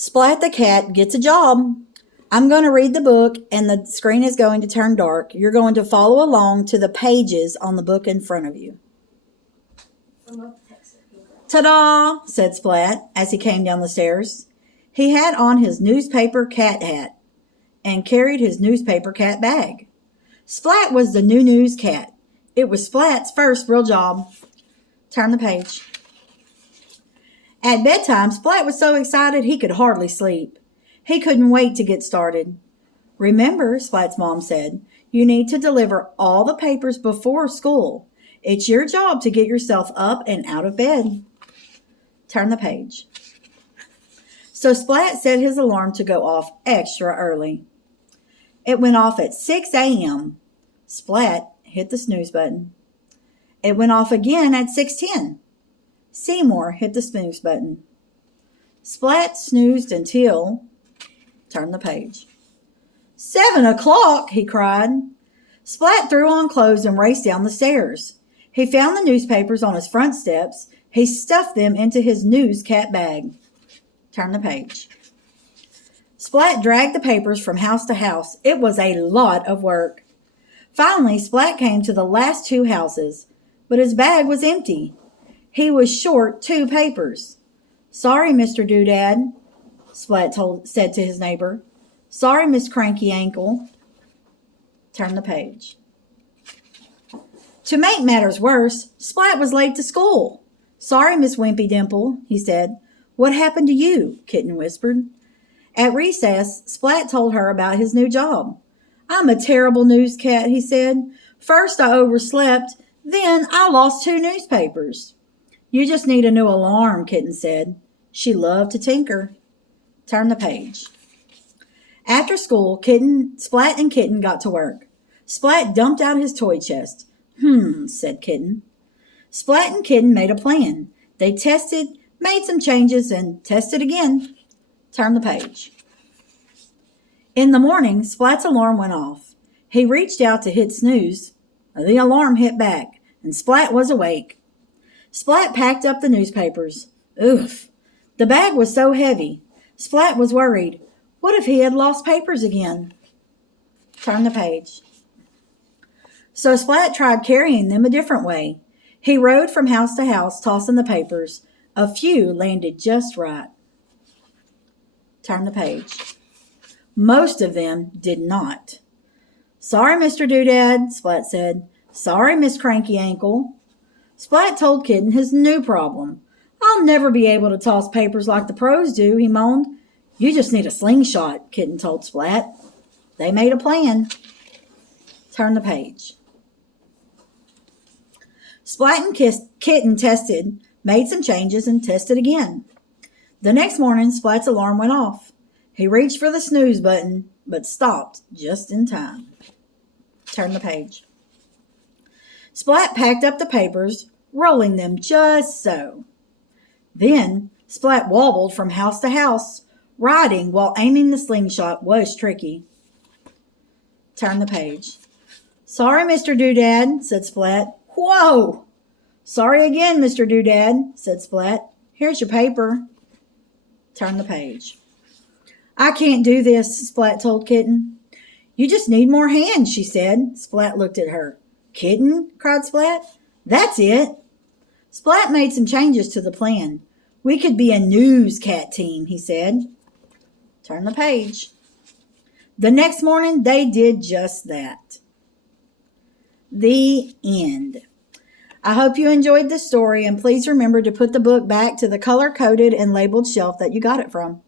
Splat the cat gets a job. I'm going to read the book and the screen is going to turn dark. You're going to follow along to the pages on the book in front of you. Ta-da, said Splat as he came down the stairs. He had on his newspaper cat hat and carried his newspaper cat bag. Splat was the new news cat. It was Splat's first real job. Turn the page. At bedtime, Splat was so excited he could hardly sleep. He couldn't wait to get started. Remember, Splat's mom said, you need to deliver all the papers before school. It's your job to get yourself up and out of bed. Turn the page. So Splat set his alarm to go off extra early. It went off at 6 a.m. Splat hit the snooze button. It went off again at 6:10. Seymour hit the snooze button. Splat snoozed until... Turn the page. 7 o'clock, he cried. Splat threw on clothes and raced down the stairs. He found the newspapers on his front steps. He stuffed them into his news cat bag. Turn the page. Splat dragged the papers from house to house. It was a lot of work. Finally, Splat came to the last 2 houses, but his bag was empty. He was short 2 papers. Sorry, Mr. Doodad, Splat said to his neighbor. Sorry, Miss Cranky Ankle. Turn the page. To make matters worse, Splat was late to school. Sorry, Miss Wimpy Dimple, he said. What happened to you? Kitten whispered. At recess, Splat told her about his new job. I'm a terrible news cat, he said. First I overslept, then I lost 2 newspapers. You just need a new alarm, Kitten said. She loved to tinker. Turn the page. After school, Splat and Kitten got to work. Splat dumped out his toy chest. Said Kitten. Splat and Kitten made a plan. They tested, made some changes, and tested again. Turn the page. In the morning, Splat's alarm went off. He reached out to hit snooze. The alarm hit back, and Splat was awake. Splat packed up the newspapers. Oof! The bag was so heavy. Splat was worried. What if he had lost papers again? Turn the page. So Splat tried carrying them a different way. He rode from house to house, tossing the papers. A few landed just right. Turn the page. Most of them did not. Sorry, Mr. Doodad, Splat said. Sorry, Miss Cranky Ankle. Splat told Kitten his new problem. I'll never be able to toss papers like the pros do, he moaned. You just need a slingshot, Kitten told Splat. They made a plan. Turn the page. Splat and Kitten tested, made some changes, and tested again. The next morning, Splat's alarm went off. He reached for the snooze button, but stopped just in time. Turn the page. Splat packed up the papers, rolling them just so. Then Splat wobbled from house to house. Riding while aiming the slingshot was tricky. Turn the page. Sorry, Mr. Doodad, said Splat. Whoa! Sorry again, Mr. Doodad, said Splat. Here's your paper. Turn the page. I can't do this, Splat told Kitten. You just need more hands, she said. Splat looked at her. Kitten, cried Splat. That's it. Splat made some changes to the plan. We could be a news cat team, he said. Turn the page. The next morning, they did just that. The end. I hope you enjoyed this story, and please remember to put the book back to the color-coded and labeled shelf that you got it from.